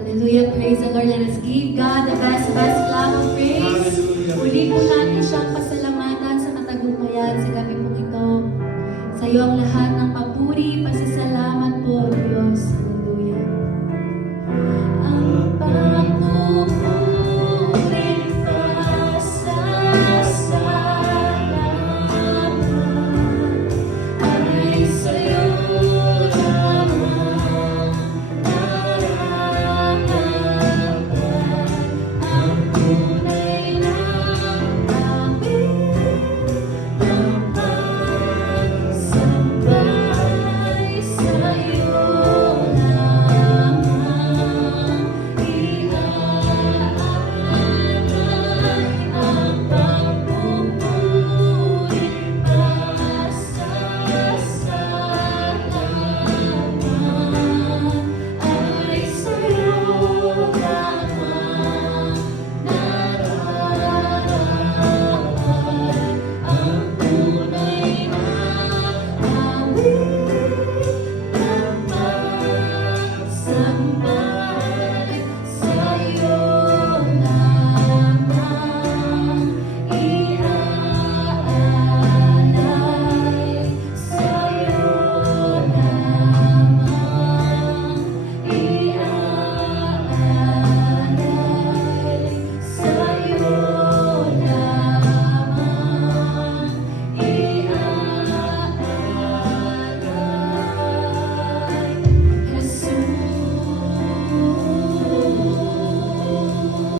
Hallelujah, praise the Lord. Let us give God the best clap of praise. Uli po natin siyang pasalamatan sa katagumpayan sa gabi po ito. Sa iyo ang lahat